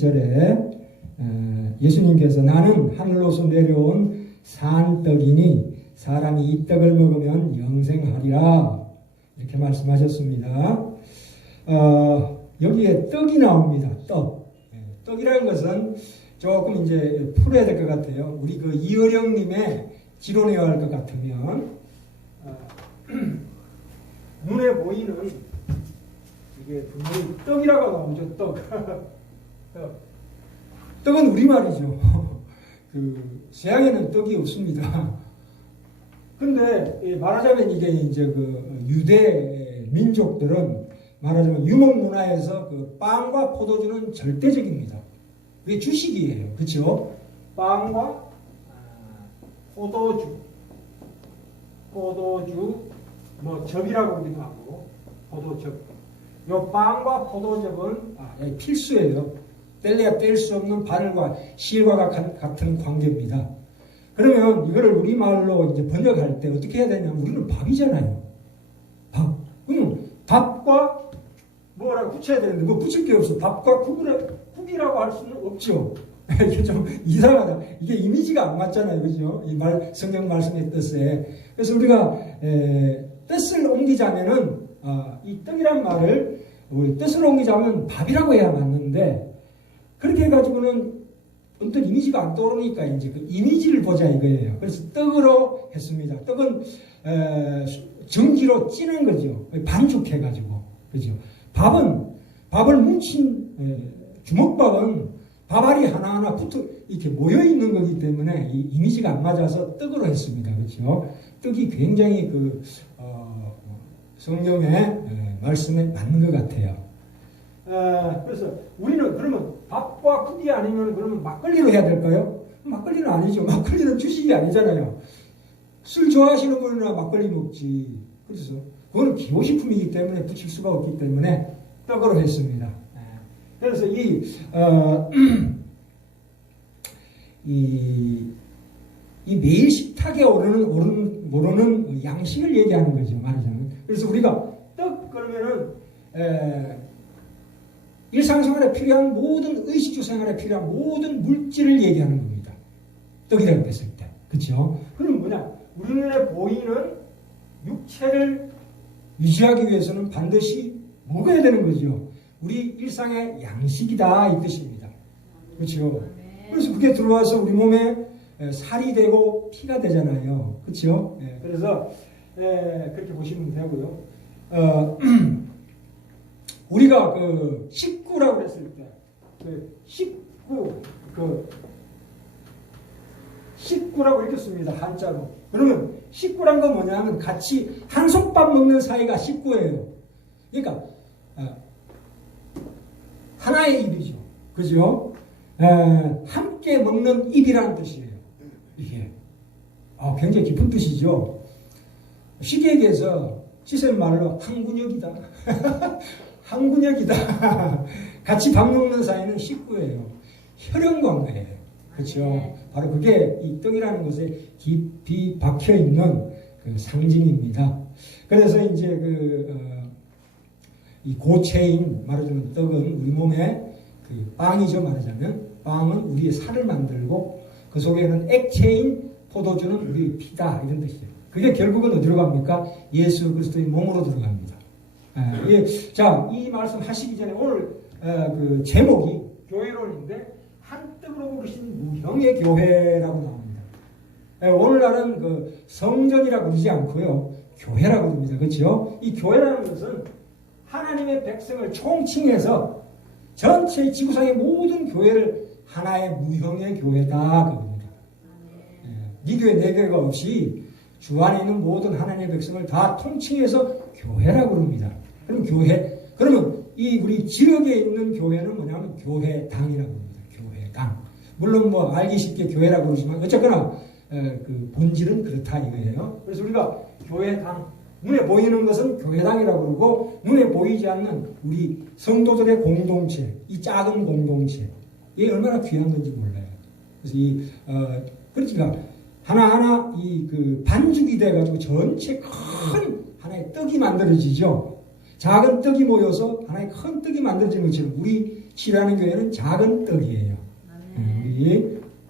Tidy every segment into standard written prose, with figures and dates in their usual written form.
1절에 예수님께서 나는 하늘로서 내려온 산떡이니 사람이 이 떡을 먹으면 영생하리라 이렇게 말씀하셨습니다. 여기에 떡이 나옵니다. 떡. 떡이라는 것은 조금 이제 풀어야 될 것 같아요. 우리 그 이어령님의 지론해야 할 것 같으면 눈에 보이는 이게 분명히 떡이라고 나오죠. 떡. 떡은 우리말이죠. 그 서양에는 떡이 없습니다. 근데 말하자면 이게 이제 그 유대 민족들은 말하자면 유목 문화에서 그 빵과 포도주는 절대적입니다. 그게 주식이에요. 그렇죠? 빵과 포도주, 뭐 즙이라고 하기도 하고 포도즙. 요 빵과 포도즙은 필수예요. 뗄래야 뗄 수 없는 바늘과 실과 같은 관계입니다. 그러면 이거를 우리말로 이제 번역할 때 어떻게 해야 되냐면 우리는 밥이잖아요. 밥. 그럼 밥과 뭐라고 붙여야 되는데 뭐 붙일 게 없어. 밥과 국이라고 할 수는 없죠. 이게 좀 이상하다. 이게 이미지가 안 맞잖아요. 그죠? 이 성경 말씀의 뜻에. 그래서 우리가 뜻을 옮기자면은 이 떡이란 말을 우리 뜻을 옮기자면 밥이라고 해야 맞는데 그렇게 해가지고는 어떤 이미지가 안 떠오르니까 이제 그 이미지를 보자 이거예요. 그래서 떡으로 했습니다. 떡은 전기로 찌는 거죠. 반죽해가지고. 그죠? 밥을 뭉친 주먹밥은 밥알이 하나하나 이렇게 모여 있는 거기 때문에 이 이미지가 안 맞아서 떡으로 했습니다. 그렇죠? 떡이 굉장히 성경의 말씀에 맞는 것 같아요. 그래서 우리는 그러면 밥과 국이 아니면 그러면 막걸리로 해야 될까요? 막걸리는 아니죠. 막걸리는 주식이 아니잖아요. 술 좋아하시는 분이나 막걸리 먹지. 그래서 그거는 기호식품이기 때문에 붙일 수가 없기 때문에 떡으로 했습니다. 그래서 이 매일 식탁에 오르는 양식을 얘기하는 거죠. 말하자면. 그래서 우리가 떡 그러면은 일상생활에 필요한 모든 의식주 생활에 필요한 모든 물질을 얘기하는 겁니다. 떡이라고 했을 때. 그렇죠? 그럼 뭐냐? 우리 눈에 보이는 육체를 유지하기 위해서는 반드시 먹어야 되는 거죠. 우리 일상의 양식이다 이 뜻입니다. 그렇죠? 그래서 그게 들어와서 우리 몸에 살이 되고 피가 되잖아요. 그렇죠? 그래서 그렇게 보시면 되고요. 우리가 그 식구라고 했을 때 식구라고 읽었습니다. 한자로. 그러면 식구란 건 뭐냐면 같이 한솥밥 먹는 사이가 식구예요. 그러니까 하나의 입이죠. 그죠? 함께 먹는 입이라는 뜻이에요. 이게 굉장히 깊은 뜻이죠. 쉽게 얘기해서 시세 말로 항군역이다. 항군역이다. 같이 밥 먹는 사이는 식구예요. 혈연관계예요. 그렇죠? 바로 그게 이 떡이라는 것에 깊이 박혀 있는 그 상징입니다. 그래서 이제 이 고체인 말하자면 떡은 우리 몸에 그 빵이죠. 말하자면 빵은 우리의 살을 만들고 그 속에는 액체인 포도주는 우리의 피다 이런 뜻이에요. 그게 결국은 어디로 갑니까? 예수 그리스도의 몸으로 들어갑니다. 자, 이 말씀 하시기 전에 오늘 그 제목이 교회론인데 한 떡으로 부르신 무형의 교회라고 나옵니다. 오늘날은 그 성전이라고 그러지 않고요. 교회라고 합니다. 그렇죠? 이 교회라는 것은 하나님의 백성을 총칭해서 전체 지구상의 모든 교회를 하나의 무형의 교회다 그겁니다. 네 교회 내 교회가 없이 주 안에 있는 모든 하나님의 백성을 다 통칭해서 교회라고 합니다. 그럼 그러면 이 우리 지역에 있는 교회는 뭐냐면 교회당이라고 합니다. 교회당. 물론 뭐 알기 쉽게 교회라고 그러지만 어쨌거나 그 본질은 그렇다 이거예요. 그래서 우리가 교회당, 눈에 보이는 것은 교회당이라고 그러고 눈에 보이지 않는 우리 성도들의 공동체, 이 작은 공동체, 이게 얼마나 귀한 건지 몰라요. 그래서 그러니까 하나하나 그 반죽이 돼가지고 전체 큰 하나의 떡이 만들어지죠. 작은 떡이 모여서 하나의 큰 떡이 만들어지는 것처럼 우리 치료하는 교회는 작은 떡이에요.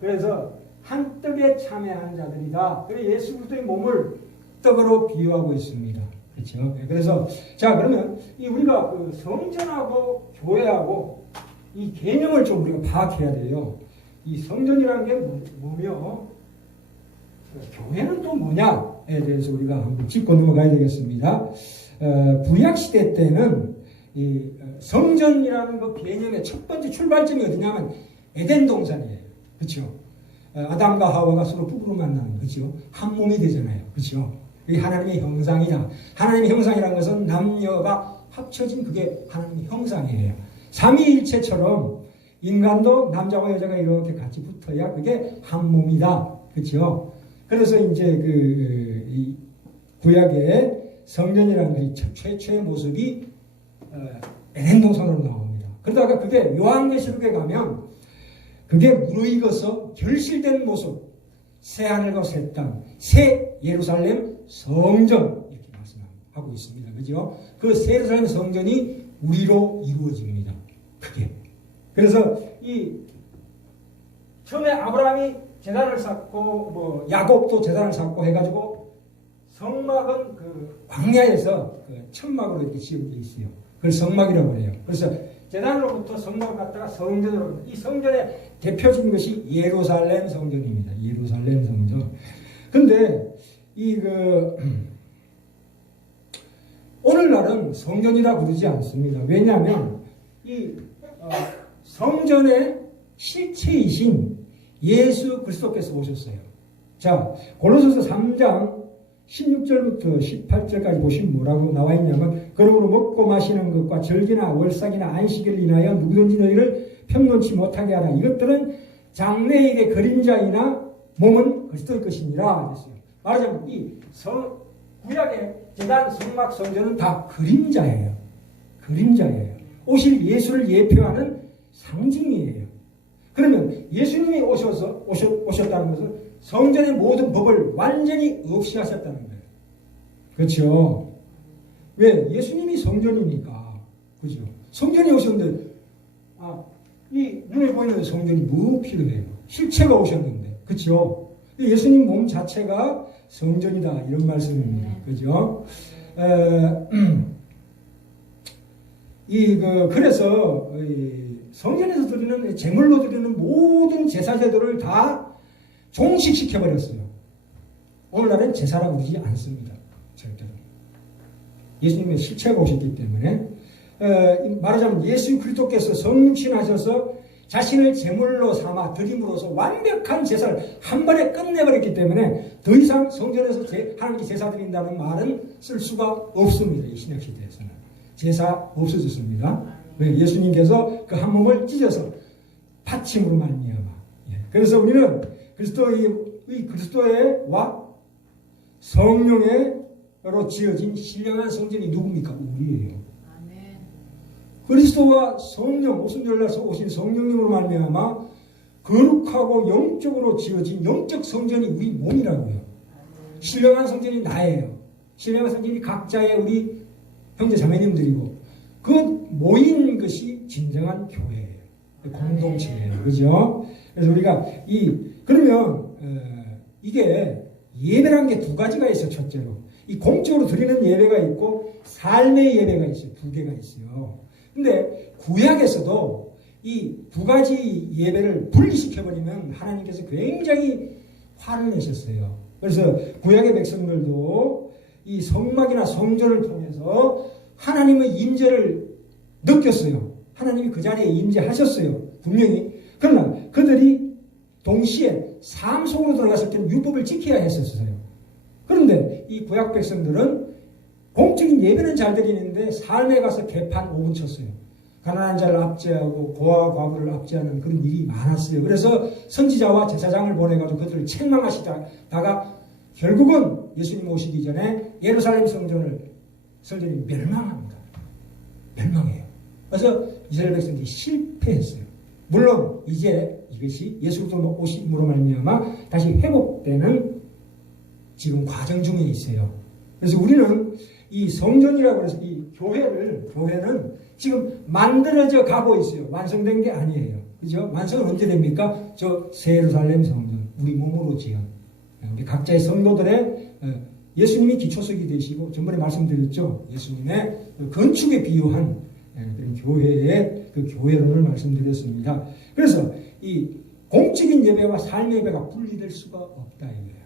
그래서 한 떡에 참여한 자들이다. 그래서 예수 그리스도의 몸을 떡으로 비유하고 있습니다. 그렇죠? 그래서 자 그러면 우리가 그 성전하고 교회하고 이 개념을 좀 우리가 파악해야 돼요. 이 성전이라는 게 뭐며 교회는 또 뭐냐에 대해서 우리가 한번 짚고 넘어가야 되겠습니다. 구약 시대 때는 이 성전이라는 그 개념의 첫 번째 출발점이 어디냐면 에덴 동산이에요. 그렇죠? 아담과 하와가 서로 부부로 만나는 거죠. 한 몸이 되잖아요. 그렇죠? 이게 하나님의 형상이다. 하나님의 형상이라는 것은 남녀가 합쳐진 그게 하나님의 형상이에요. 삼위일체처럼 인간도 남자와 여자가 이렇게 같이 붙어야 그게 한 몸이다. 그렇죠? 그래서 이제 이 구약의 성전이라는 그 최초의 모습이 에덴 동산으로 나옵니다. 그러다가 그게 요한계시록에 가면 그게 무르익어서 결실된 모습, 새 하늘과 새 땅, 새 예루살렘 성전 이렇게 말씀하고 있습니다. 그죠? 그 새 예루살렘 성전이 우리로 이루어집니다. 그게. 그래서 처음에 아브라함이 제단을 쌓고 뭐 야곱도 제단을 쌓고 해가지고 성막은 그 광야에서 그 천막으로 이렇게 지어져 있어요. 그걸 성막이라고 해요. 그래서 제단으로부터 성막을 갖다가 성전으로 이 성전의 대표적인 것이 예루살렘 성전입니다. 예루살렘 성전. 근데 오늘날은 성전이라 부르지 않습니다. 왜냐하면 성전의 실체이신 예수 그리스도께서 오셨어요. 자, 고린도서 3장 16절부터 18절까지 보시면 뭐라고 나와 있냐면 그러므로 먹고 마시는 것과 절기나 월삭이나 안식일을 인하여 누구든지 너희를 평론치 못하게 하라. 이것들은 장래일의 그림자이나 몸은 그리스도의 것이니라 그랬어요. 말하자면 구약의 제단 성막 성전은 다 그림자예요. 그림자예요. 오실 예수를 예표하는 상징이에요. 그러면 예수님이 오셨다는 것은 성전의 모든 법을 완전히 없이 하셨다는 거예요. 그렇죠? 왜? 예수님이 성전이니까. 그죠? 성전이 오셨는데, 이 눈에 보이는 성전이 뭐 필요해요? 실체가 오셨는데. 그렇죠? 예수님 몸 자체가 성전이다. 이런 말씀입니다. 그죠? 그래서, 성전에서 드리는, 제물로 드리는 모든 제사제도를 다 종식시켜버렸어요. 오늘날은 제사라고 그러지 않습니다. 절대로. 예수님의 실체가 오셨기 때문에 말하자면 예수 그리스도께서 성육신하셔서 자신을 제물로 삼아 드림으로써 완벽한 제사를 한 번에 끝내버렸기 때문에 더 이상 성전에서 하나님께 제사 드린다는 말은 쓸 수가 없습니다. 이 신약시대에서는. 제사 없어졌습니다. 예수님께서 그 한 몸을 찢어서 받침으로 말미암아. 그래서 우리는 그리스도와 성령으로 지어진 신령한 성전이 누굽니까? 우리예요. 아멘. 그리스도와 성령, 오순절날서 오신 성령님으로 말미암아 거룩하고 영적으로 지어진 영적 성전이 우리 몸이라고요. 아멘. 신령한 성전이 나예요. 신령한 성전이 각자의 우리 형제 자매님들이고 그 모인 것이 진정한 교회예요. 공동체예요. 그죠? 그래서 우리가 그러면 이게 예배라는 게 두 가지가 있어요. 첫째로 이 공적으로 드리는 예배가 있고 삶의 예배가 있어요. 두 개가 있어요. 근데 구약에서도 이 두 가지 예배를 분리시켜버리면 하나님께서 굉장히 화를 내셨어요. 그래서 구약의 백성들도 이 성막이나 성전을 통해서 하나님의 임재를 느꼈어요. 하나님이 그 자리에 임재하셨어요. 분명히. 그러나 그들이 동시에 삶 속으로 들어갔을 때는 율법을 지켜야 했었어요. 그런데 이 구약 백성들은 공적인 예배는 잘 드리는데 삶에 가서 개판 5분 쳤어요. 가난한 자를 압제하고 고아와 과부를 압제하는 그런 일이 많았어요. 그래서 선지자와 제사장을 보내가지고 그들을 책망하시다가 결국은 예수님 오시기 전에 예루살렘 성전이 멸망합니다. 멸망해요. 그래서 이스라엘 백성들이 실패했어요. 물론 이제 이것이 예수 그리스도 오심으로 말미암아 다시 회복되는 지금 과정 중에 있어요. 그래서 우리는 이 성전이라고 해서 이 교회는 지금 만들어져 가고 있어요. 완성된 게 아니에요. 그죠? 완성은 언제 됩니까? 저 새 예루살렘 성전, 우리 몸으로 지은 우리 각자의 성도들의 예수님이 기초석이 되시고, 전번에 말씀드렸죠. 예수님의 건축에 비유한 그런 교회의 그 교회론을 말씀드렸습니다. 그래서 이 공적인 예배와 삶의 예배가 분리될 수가 없다 이거예요.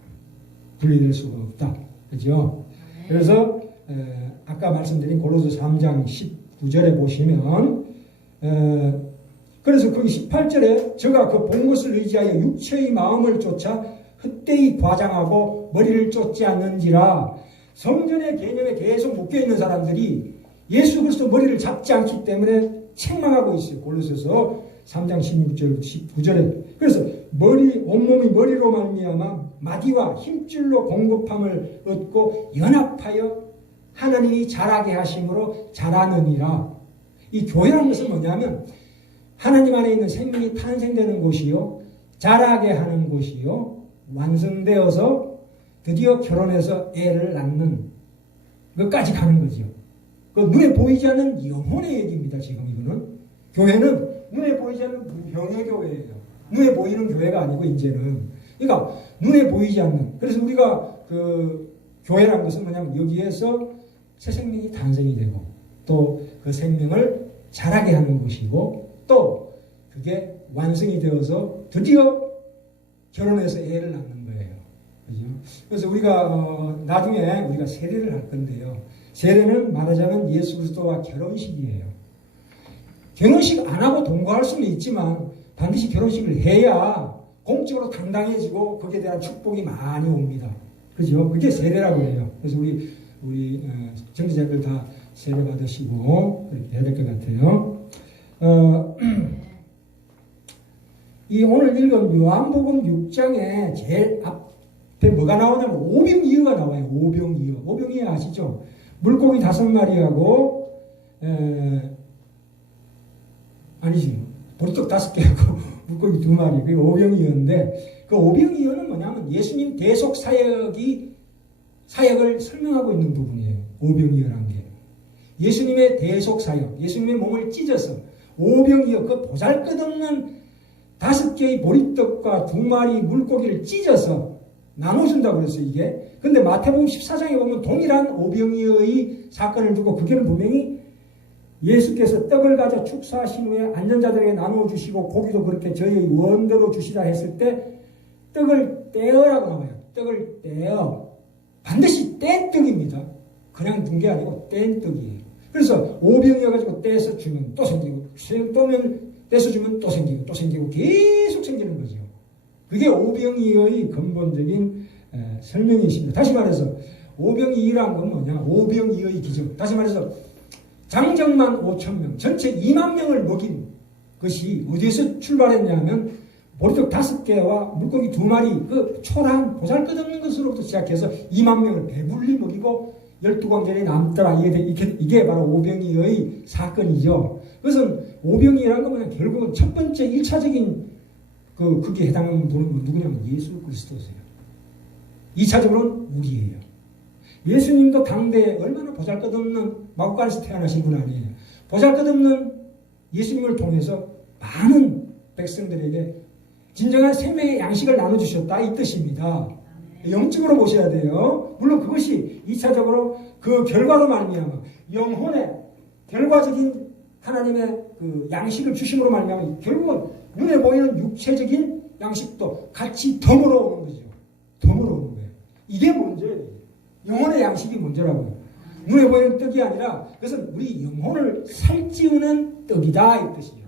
분리될 수가 없다. 그죠? 그래서 아까 말씀드린 골로새 3장 19절에 보시면 그래서 거기 18절에 저가 그 본 것을 의지하여 육체의 마음을 쫓아 헛되이 과장하고 머리를 쫓지 않는지라. 성전의 개념에 계속 묶여있는 사람들이 예수 그리스도 머리를 잡지 않기 때문에 책망하고 있어요. 골로새서 3장 16절 19절에. 그래서 온몸이 머리로 말미암아 마디와 힘줄로 공급함을 얻고 연합하여 하나님이 자라게 하심으로 자라느니라. 이 교회라는 것은 뭐냐면 하나님 안에 있는 생명이 탄생되는 곳이요, 자라게 하는 곳이요, 완성되어서 드디어 결혼해서 애를 낳는 것까지 가는 거죠. 그 눈에 보이지 않는 영혼의 얘기입니다. 지금 이거는 교회는 눈에 보이지 않는 무형의 교회예요. 눈에 보이는 교회가 아니고 이제는, 그러니까 눈에 보이지 않는. 그래서 우리가 그 교회라는 것은 뭐냐면 여기에서 새 생명이 탄생이 되고 또 그 생명을 자라게 하는 곳이고 또 그게 완성이 되어서 드디어 결혼해서 애를 낳는 거예요. 그죠? 그래서 우리가 나중에 우리가 세례를 할 건데요. 세례는 말하자면 예수 그리스도와 결혼식이에요. 결혼식 안 하고 동거할 수는 있지만 반드시 결혼식을 해야 공적으로 당당해지고 거기에 대한 축복이 많이 옵니다. 그죠? 그게 세례라고 해요. 그래서 우리 정치자들 다 세례 받으시고 그렇게 해야 될 것 같아요. 이 오늘 읽은 요한복음 6장에 제일 앞에 뭐가 나오냐면 오병이어가 나와요. 오병이어 아시죠? 물고기 5마리하고 아니지, 보리떡 5개하고 물고기 2마리, 그게 오병이어인데, 그 오병이어는 뭐냐면 예수님 대속 사역을 설명하고 있는 부분이에요. 오병이어라는 게 예수님의 대속 사역, 예수님의 몸을 찢어서 오병이어, 그 보잘것없는 5개의 보리떡과 2마리 물고기를 찢어서 나눠준다고 그랬어요, 이게. 근데 마태복음 14장에 보면 동일한 오병이어의 사건을 두고 그게는 분명히 예수께서 떡을 가져 축사하신 후에 안전자들에게 나누어주시고 고기도 그렇게 저희 원대로 주시라 했을 때 떡을 떼어라고 나와요. 떡을 떼어. 반드시 뗀 떡입니다. 그냥 둔 게 아니고 뗀 떡이에요. 그래서 오병이어가지고 떼서 주면 또 생기고, 또면 떼서 주면 또 생기고, 또 생기고, 계속 생기는 거죠. 그게 오병이어의 근본적인 설명이십니다. 다시 말해서 오병이어란 건 뭐냐? 오병이어의 기적. 다시 말해서 장정만 5,000명, 전체 2만 명을 먹인 것이 어디에서 출발했냐면 보리떡 5개와 물고기 2마리, 그 초라한 보잘것없는 것으로부터 시작해서 2만 명을 배불리 먹이고 12광절이 남더라. 이게 바로 오병이어의 사건이죠. 그래서 오병이어라는 건 결국은 첫 번째 1차적인 그게 해당하는 분은 누구냐면 예수 그리스도세요. 2차적으로는 우리예요. 예수님도 당대에 얼마나 보잘것없는 마구간에서 태어나신 분 아니에요. 보잘것없는 예수님을 통해서 많은 백성들에게 진정한 생명의 양식을 나눠주셨다 이 뜻입니다. 영적으로 보셔야 돼요. 물론 그것이 2차적으로 그 결과로 말미암아 영혼의 결과적인 하나님의 그 양식을 주심으로 말미암아 결국은 눈에 보이는 육체적인 양식도 같이 덤으로 오는 거죠. 덤으로 오는 거예요. 이게 문제예요. 영혼의 양식이 문제라고요. 눈에 보이는 떡이 아니라 그것은 우리 영혼을 살찌우는 떡이다 이 뜻이에요.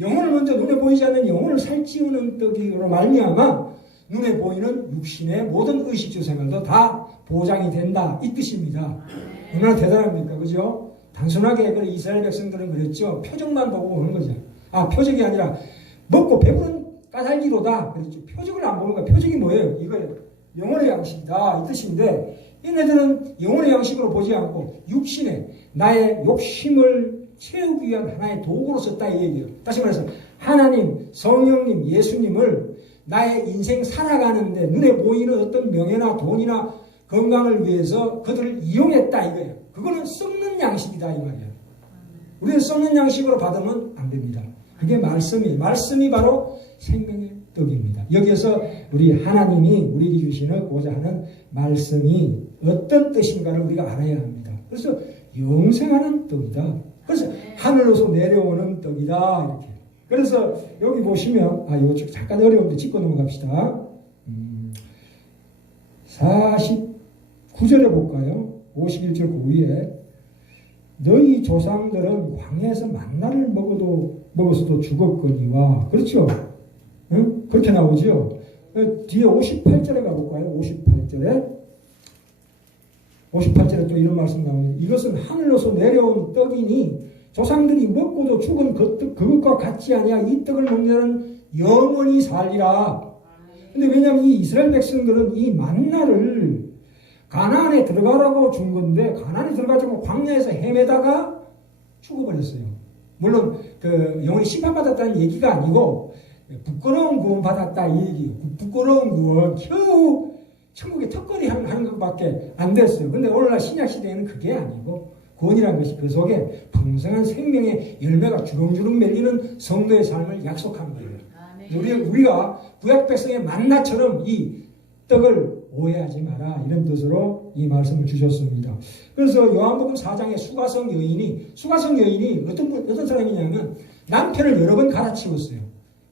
영혼을 먼저 눈에 보이지 않는 영혼을 살찌우는 떡으로 말미암아 눈에 보이는 육신의 모든 의식주 생활도 다 보장이 된다 이 뜻입니다. 얼마나 대단합니까? 그죠? 단순하게 그 이스라엘 백성들은 그랬죠. 표적만 보고 오는 거죠. 표적이 아니라 먹고 배부른 까닭이로다 그랬죠. 표적을 안 보는 거야. 표적이 뭐예요? 이거예요. 영혼의 양식이다 이 뜻인데 얘네들은 영혼의 양식으로 보지 않고 육신의 나의 욕심을 채우기 위한 하나의 도구로 썼다 이 얘기예요. 다시 말해서 하나님, 성령님, 예수님을 나의 인생 살아가는데 눈에 보이는 어떤 명예나 돈이나 건강을 위해서 그들을 이용했다 이거예요. 그거는 썩는 양식이다 이 말이에요. 우리는 썩는 양식으로 받으면 안 됩니다. 그게 말씀이 바로 생명의 떡입니다. 여기에서 우리 하나님이 우리에게 주시고자 하는 말씀이 어떤 뜻인가를 우리가 알아야 합니다. 그래서 영생하는 떡이다. 그래서 하늘로서 내려오는 떡이다 이렇게. 그래서 여기 보시면 이거 잠깐 어려운데 짚고 넘어갑시다. 49절에 볼까요? 51절 그 위에 너희 조상들은 광야에서 만나를 먹었어도 죽었거니와. 그렇죠? 응? 그렇게 나오죠? 뒤에 58절에 가볼까요? 58절에 또 이런 말씀 나옵니다. 이것은 하늘로서 내려온 떡이니 조상들이 먹고도 죽은 그것과 같지 아니야. 이 떡을 먹는 자는 영원히 살리라. 근데 왜냐하면 이 이스라엘 백성들은 이 만나를 가나안에 들어가라고 준 건데 가나안에 들어가지고 광야에서 헤매다가 죽어버렸어요. 물론 영원히 심판받았다는 얘기가 아니고 부끄러운 구원 받았다 이 얘기예요. 부끄러운 구원 겨우 천국에 턱걸이 하는 것밖에 안 됐어요. 근데 오늘날 신약시대에는 그게 아니고 구원이라는 것이 그 속에 풍성한 생명의 열매가 주렁주렁 맺리는 성도의 삶을 약속하는 거예요. 우리가 구약 백성의 만나처럼 이 떡을 오해하지 마라 이런 뜻으로 이 말씀을 주셨습니다. 그래서 요한복음 4장에 수가성 여인이 어떤 사람이냐면 남편을 여러 번 갈아치웠어요.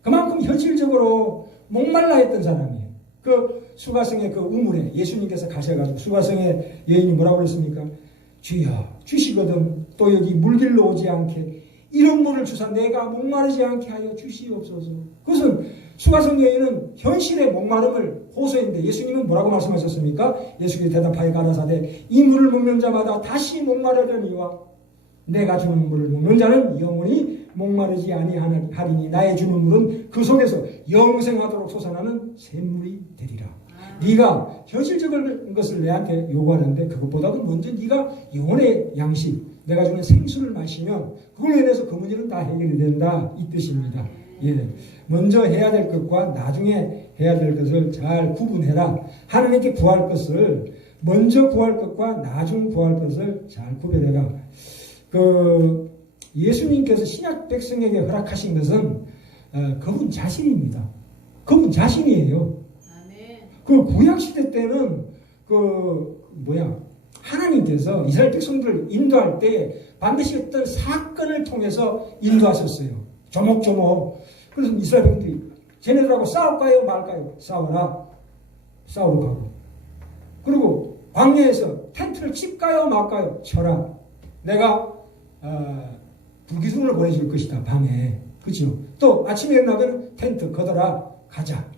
그만큼 현실적으로 목말라 했던 사람이에요. 그 수가성의 그 우물에 예수님께서 가셔가지고 수가성의 여인이 뭐라고 그랬습니까? 주여 주시거든 또 여기 물길로 오지 않게 이런 물을 주사 내가 목마르지 않게 하여 주시옵소서. 그것은 수가성 여인은 현실의 목마름을 호소했는데 예수님은 뭐라고 말씀하셨습니까? 예수님이 대답하여 가라사대 이 물을 먹는 자마다 다시 목마르려니와 내가 주는 물을 먹는 자는 영원히 목마르지 아니하리니 나의 주는 물은 그 속에서 영생하도록 솟아나는 샘물이 되리라. 네가 현실적인 것을 내한테 요구하는데 그것보다도 먼저 네가 영혼의 양식 내가 주는 생수를 마시면 그걸로 인해서 그 문제는 다 해결이 된다 이 뜻입니다. 예, 먼저 해야 될 것과 나중에 해야 될 것을 잘 구분해라. 하나님께 구할 것을 먼저 구할 것과 나중 구할 것을 잘 구별해라. 예수님께서 신약 백성에게 허락하신 것은 그분 자신입니다. 그분 자신이에요. 그 구약 시대 때는 하나님께서 이스라엘 백성들을 인도할 때 반드시 어떤 사건을 통해서 인도하셨어요. 조목조목. 그래서 이스라엘 백성들이 쟤네들하고 싸울까요 말까요? 싸우라. 싸우러 가고. 그리고 광야에서 텐트를 칠까요 말까요? 쳐라. 내가 불기둥을 보내줄 것이다 밤에. 그렇죠? 또 아침에 일어나면 텐트 걷어라 가자.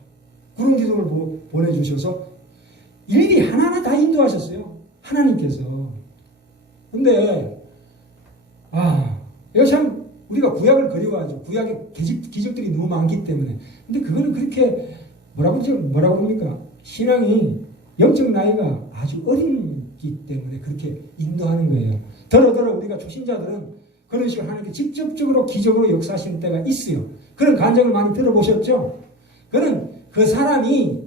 구름 기둥을 보내주셔서 일일이 하나하나 다 인도하셨어요. 하나님께서. 근데 여기 참 우리가 구약을 그리워하죠. 구약의 기적들이 너무 많기 때문에. 근데 그거는 그렇게 뭐라고 그럽니까? 신앙이 영적 나이가 아주 어린기 때문에 그렇게 인도하는 거예요. 더러 우리가 초신자들은 그런 식으로 하나님께 직접적으로 기적으로 역사하시는 때가 있어요. 그런 간증을 많이 들어보셨죠? 그는 그 사람이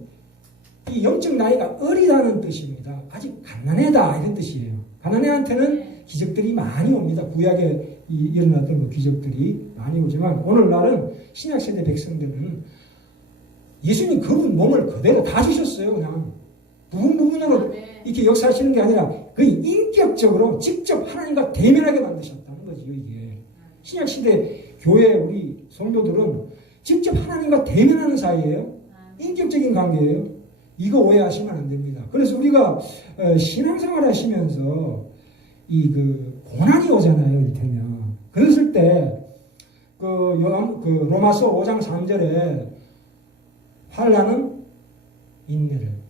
이 영적 나이가 어리다는 뜻입니다. 아직 가난하다 이런 뜻이에요. 가난해한테는 기적들이 많이 옵니다. 구약에 일어났던 기적들이 많이 오지만 오늘날은 신약시대 백성들은 예수님 그분 몸을 그대로 다 주셨어요. 그냥 부분으로 이렇게 역사하시는 게 아니라 거의 인격적으로 직접 하나님과 대면하게 만드셨다는 거죠. 이게 신약시대 교회 우리 성도들은 직접 하나님과 대면하는 사이예요. 인격적인 관계예요. 이거 오해하시면 안 됩니다. 그래서 우리가 신앙생활 하시면서 고난이 오잖아요. 이를테면 그랬을 때 로마서 5장 3절에 환난은 인내는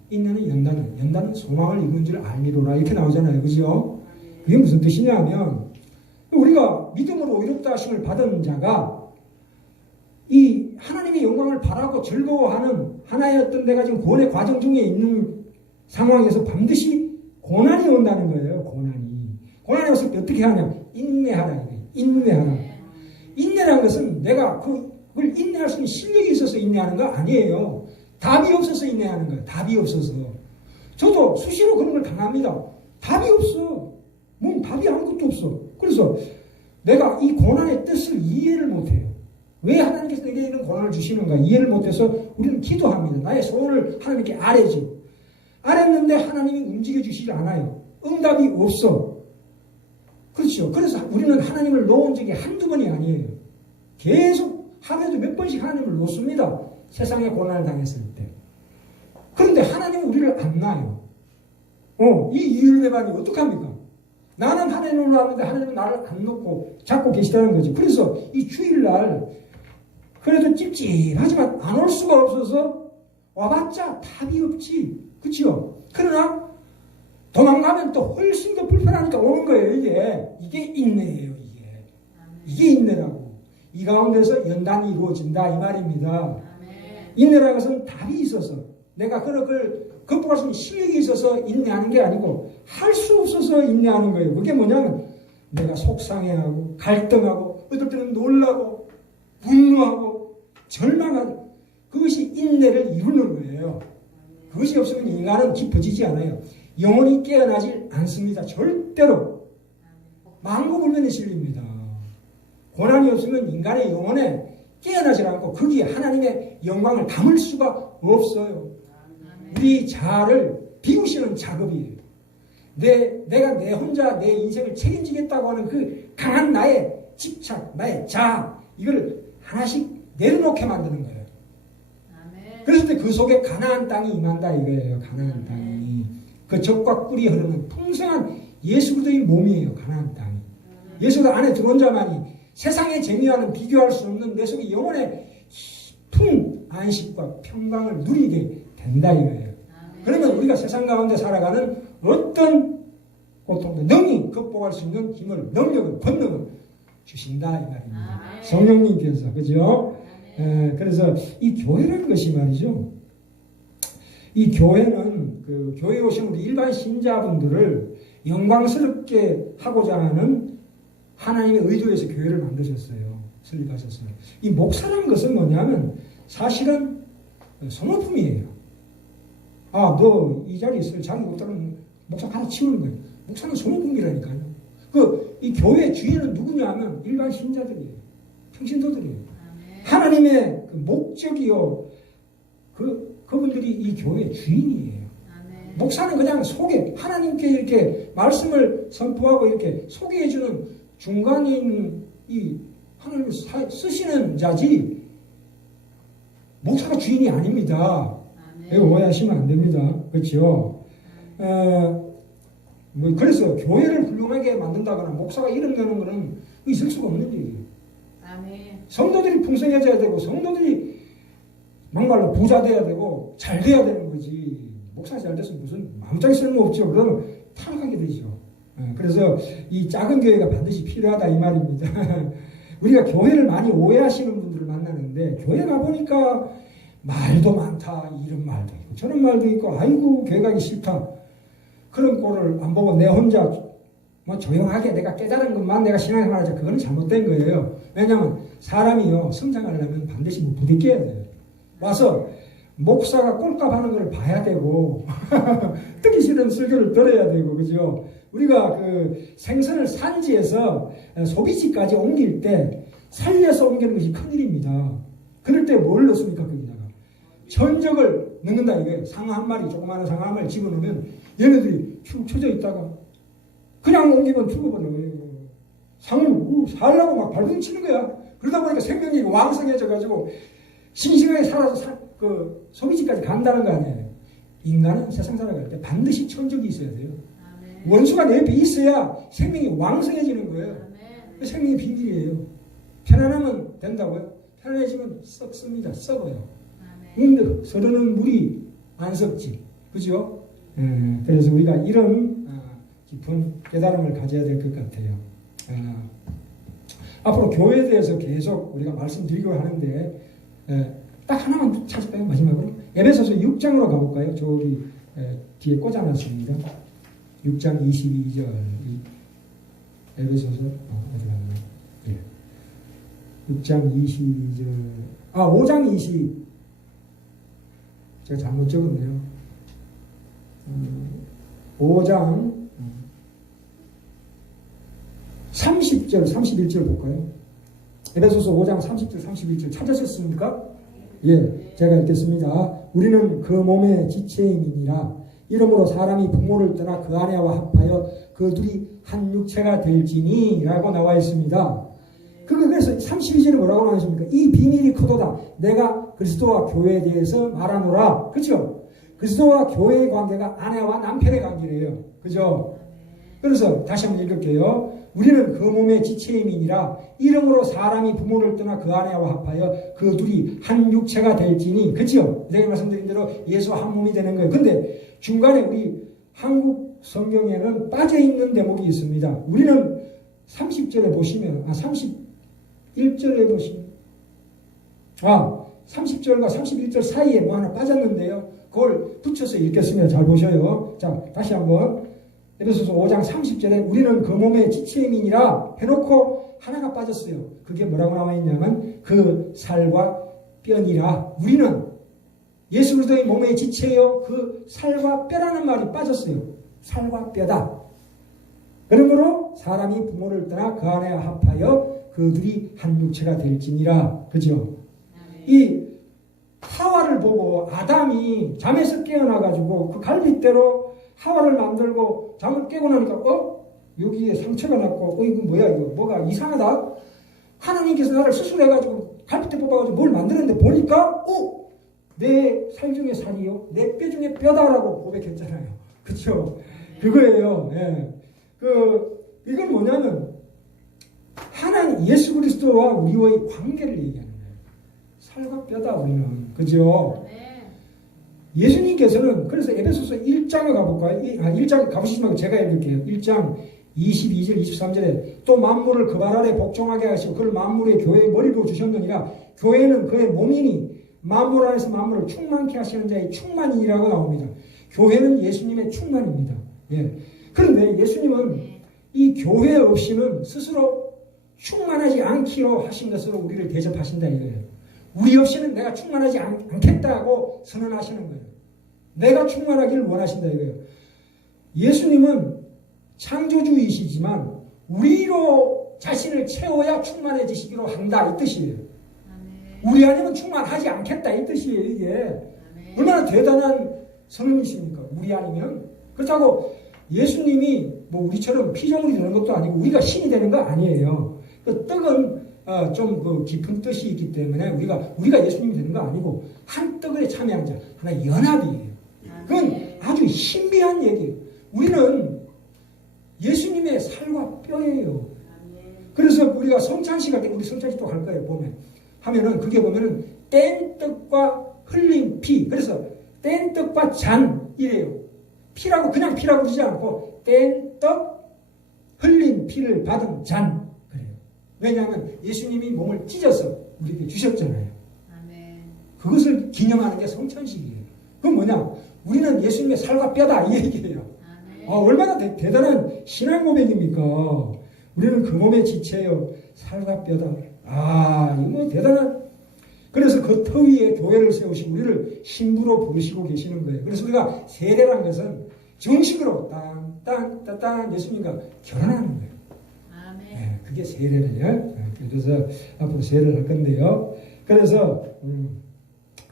연단은 소망을 이루는 줄 알미로라 이렇게 나오잖아요. 그죠? 그게 무슨 뜻이냐면 우리가 믿음으로 의롭다 하심을 받은 자가 이 하나님의 영광을 바라고 즐거워하는 하나의 어떤 내가 지금 구원의 과정 중에 있는 상황에서 반드시 고난이 온다는 거예요. 고난이 왔을 때 어떻게 하냐? 인내하라. 인내라는 것은 내가 그걸 인내할 수 있는 실력이 있어서 인내하는 거 아니에요. 답이 없어서 인내하는 거예요. 답이 없어서. 저도 수시로 그런 걸 당합니다. 답이 없어. 뭔 답이 아무것도 없어. 그래서 내가 이 고난의 뜻을 이해를 못해요. 왜 하나님께서 내게 이런 고난을 주시는가 이해를 못해서 우리는 기도합니다. 나의 소원을 하나님께 아뢰죠. 아뢰는데 하나님이 움직여 주시지 않아요. 응답이 없어. 그렇죠. 그래서 우리는 하나님을 놓은 적이 한두 번이 아니에요. 계속 하루에도 몇 번씩 하나님을 놓습니다. 세상에 고난을 당했을 때. 그런데 하나님은 우리를 안 놔요. 이 이율배반이 어떡합니까? 나는 하나님을 놨는데 하나님은 나를 안 놓고 잡고 계시다는 거죠. 그래서 이 주일날 그래도 찝찝하지만 안 올 수가 없어서 와봤자 답이 없지. 그렇죠? 그러나 도망가면 또 훨씬 더 불편하니까 오는 거예요. 이게 인내예요. 이게 인내라고. 이 가운데서 연단이 이루어진다 이 말입니다. 인내라는 것은 답이 있어서 내가 그걸 극복할 수 있는 실력이 있어서 인내하는 게 아니고 할 수 없어서 인내하는 거예요. 그게 뭐냐면 내가 속상해하고 갈등하고 어떨 때는 놀라고 분노하고 절망하고 그것이 인내를 이루는 거예요. 그것이 없으면 인간은 깊어지지 않아요. 영혼이 깨어나질 않습니다. 절대로. 망고불면에 실립니다. 고난이 없으면 인간의 영혼에 깨어나지 않고 거기에 하나님의 영광을 담을 수가 없어요. 우리 자아를 비우시는 작업이에요. 내가 내 혼자 내 인생을 책임지겠다고 하는 그 강한 나의 집착, 나의 자아, 이걸 하나씩 내려놓게 만드는 거예요. 그래서 그 속에 가나안 땅이 임한다 이거예요. 가나안 땅이. 그 젖과 꿀이 흐르는 풍성한 예수 그리스도의 몸이에요. 가나안 땅이. 예수 그리스도 안에 들어온 자만이 세상의 재미와는 비교할 수 없는 내 속에 영혼의 깊은 안식과 평강을 누리게 된다 이거예요. 그러면 우리가 세상 가운데 살아가는 어떤 고통도 능히 극복할 수 있는 힘을, 능력을, 권능을 주신다 이 말입니다. 성령님께서. 그죠? 그래서 이 교회라는 것이 말이죠. 이 교회는 그 교회에 오신 우리 일반 신자분들을 영광스럽게 하고자 하는 하나님의 의도에서 교회를 만드셨어요. 설립하셨어요. 이 목사라는 것은 뭐냐면 사실은 소모품이에요. 너 이 자리에 있을 자기 못하면 목사 하나 치우는 거예요. 목사는 소모품이라니까요. 이 교회 주인은 누구냐 하면 일반 신자들이에요. 평신도들이에요. 하나님의 그 목적이요. 그분들이 이 교회의 주인이에요. 목사는 그냥 하나님께 이렇게 말씀을 선포하고 이렇게 소개해주는 중간인 이 하나님을 쓰시는 자지, 목사가 주인이 아닙니다. 이거 오해하시면 안 됩니다. 그렇죠? 그래서 교회를 훌륭하게 만든다거나 목사가 이름 내는 거는 있을 수가 없는 일이에요. 성도들이 풍성해져야 되고 성도들이 막말로 부자 돼야 되고 잘 돼야 되는 거지. 목사가 잘 돼서 무슨 아무짝에 쓸모없죠. 그러면 타락하게 되죠. 그래서 이 작은 교회가 반드시 필요하다 이 말입니다. 우리가 교회를 많이 오해하시는 분들을 만나는데 교회 가보니까 말도 많다. 이런 말도 있고 저런 말도 있고 아이고 교회 가기 싫다. 그런 꼴을 안 보고 내 혼자 조용하게 내가 깨달은 것만 내가 신앙생활하자. 그거는 잘못된 거예요. 왜냐하면 사람이요 성장하려면 반드시 부딪혀야 돼요. 와서 목사가 꼴값 하는 걸 봐야 되고 듣기 싫은 설교를 들어야 되고 그죠? 우리가 그 생선을 산지에서 소비지까지 옮길 때 살려서 옮기는 것이 큰일입니다. 그럴 때 뭘 넣습니까? 거기다가 전적을 넣는다 이거예요. 상어 한 마리, 조그마한 상어 한 마리 집어넣으면 얘네들이 축 쳐져 있다가 그냥 옮기면 죽어버려요. 상을 살라고 막 발버둥 치는 거야. 그러다 보니까 생명력이 왕성해져가지고 싱싱하게 살아서 소비지까지 간다는 거 아니에요. 인간은 세상 살아갈 때 반드시 천적이 있어야 돼요. 원수가 내 옆에 있어야 생명이 왕성해지는 거예요. 그 생명의 비밀이에요. 편안하면 된다고요? 편안해지면 썩습니다. 썩어요. 그런데 서르는 물이 안 썩지. 그죠? 그래서 우리가 이런 깊은 깨달음을 가져야 될 것 같아요. 앞으로 교회에 대해서 계속 우리가 말씀드리고 하는데 딱 하나만 찾을까요? 마지막으로 에베소서 6장으로 가볼까요? 저기 뒤에 꽂아놨습니다. 6장 22절 에베소서 어디 갔나? 예. 6장 22절 5장 20 제가 잘못 적었네요. 5장 30절, 31절 볼까요? 에베소서 5장 30절, 31절 찾으셨습니까? 예, 제가 읽겠습니다. 우리는 그 몸의 지체임이니라. 이러므로 사람이 부모를 떠나 그 아내와 합하여 그 둘이 한 육체가 될지니 라고 나와 있습니다. 그래서 32절에 뭐라고 나와 있습니까? 이 비밀이 크도다. 내가 그리스도와 교회에 대해서 말하노라. 그렇죠? 그리스도와 교회의 관계가 아내와 남편의 관계래요. 그죠? 그래서 다시 한번 읽을게요. 우리는 그 몸의 지체임이니라. 이러므로 사람이 부모를 떠나 그 아내와 합하여 그 둘이 한 육체가 될지니. 그죠? 내가 말씀드린 대로 예수 한 몸이 되는 거예요. 근데 중간에 우리 한국 성경에는 빠져있는 대목이 있습니다. 우리는 30절에 보시면, 31절에 보시면, 30절과 31절 사이에 뭐 하나 빠졌는데요. 그걸 붙여서 읽겠습니다. 잘 보셔요. 자, 다시 한번. 에베소서 5장 30절에 우리는 그 몸의 지체임이니라 해놓고 하나가 빠졌어요. 그게 뭐라고 나와 있냐면 그 살과 뼈니라. 우리는 예수 그리스도의 몸의 지체요. 그 살과 뼈라는 말이 빠졌어요. 살과 뼈다. 그러므로 사람이 부모를 떠나 그 안에 합하여 그들이 한 육체가 될지니라. 그죠? 이 하와를 보고 아담이 잠에서 깨어나가지고 그 갈빗대로 하와를 만들고 잠을 깨고 나니까 여기에 상처가 났고 이거 뭐야 이거 뭐가 이상하다. 하나님께서 나를 수술해가지고 갈빗대 뽑아가지고 뭘 만드는데 보니까 내 살 중에 살이요 내 뼈 중에 뼈다라고 고백했잖아요. 그렇죠? 그거예요. 예. 이건 뭐냐면 하나님 예수 그리스도와 우리와의 관계를 얘기하는 거예요. 살과 뼈다 우리는. 그죠? 예수님께서는 그래서 에베소서 1장을 가볼까요? 1장 가보시지 말고 제가 읽을게요. 1장 22절 23절에 또 만물을 그 발 아래 복종하게 하시고 그를 만물의 교회의 머리로 주셨느니라. 교회는 그의 몸이니 만물 안에서 만물을 충만케 하시는 자의 충만이라고 나옵니다. 교회는 예수님의 충만입니다. 예. 그런데 예수님은 이 교회 없이는 스스로 충만하지 않기로 하신 것으로 우리를 대접하신다 이거예요. 우리 없이는 내가 충만하지 않겠다고 선언하시는 거예요. 내가 충만하기를 원하신다 이거예요. 예수님은 창조주이시지만 우리로 자신을 채워야 충만해지시기로 한다 이 뜻이에요. 우리 아니면 충만하지 않겠다 이 뜻이에요. 이게 얼마나 대단한 선언이십니까? 우리 아니면. 그렇다고 예수님이 뭐 우리처럼 피조물이 되는 것도 아니고 우리가 신이 되는 거 아니에요. 그 떡은 좀 그 깊은 뜻이 있기 때문에 우리가 예수님이 되는 거 아니고 한 떡에 참여한 자 하나의 연합이에요. 그건 아주 신비한 얘기예요. 우리는 예수님의 살과 뼈예요. 그래서 우리가 성찬식 할 때 우리 성찬식도 할 거예요. 하면은 그게 보면은 뗀 떡과 흘린 피. 그래서 뗀 떡과 잔이래요. 피라고 그냥 피라고 그러지 않고 뗀 떡 흘린 피를 받은 잔. 왜냐하면 예수님이 몸을 찢어서 우리에게 주셨잖아요. 그것을 기념하는 게 성찬식이에요. 그건 뭐냐? 우리는 예수님의 살과 뼈다 이 얘기예요. 얼마나 대단한 신앙 고백입니까? 우리는 그 몸의 지체요 살과 뼈다. 이거 뭐 대단한. 그래서 그 터 위에 교회를 세우시고 우리를 신부로 부르시고 계시는 거예요. 그래서 우리가 세례란 것은 정식으로 땅땅땅땅 예수님과 결혼하는 거예요. 그게 세례예요. 그래서 앞으로 세례를 할 건데요. 그래서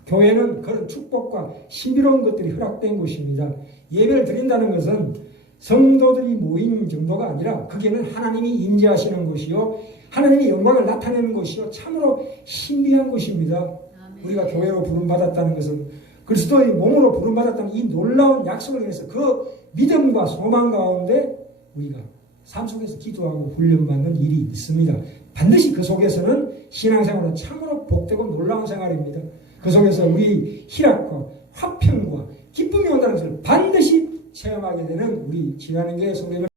교회는 그런 축복과 신비로운 것들이 허락된 곳입니다. 예배를 드린다는 것은 성도들이 모인 정도가 아니라 그게는 하나님이 임재하시는 곳이요 하나님의 영광을 나타내는 곳이요 참으로 신비한 곳입니다. 우리가 교회로 부름받았다는 것은 그리스도의 몸으로 부름받았다는 이 놀라운 약속을 위해서 그 믿음과 소망 가운데 우리가 삶 속에서 기도하고 훈련받는 일이 있습니다. 반드시 그 속에서는 신앙생활은 참으로 복되고 놀라운 생활입니다. 그 속에서 우리 희락과 화평과 기쁨이 온다는 것을 반드시 체험하게 되는 우리 지나는 게 성경을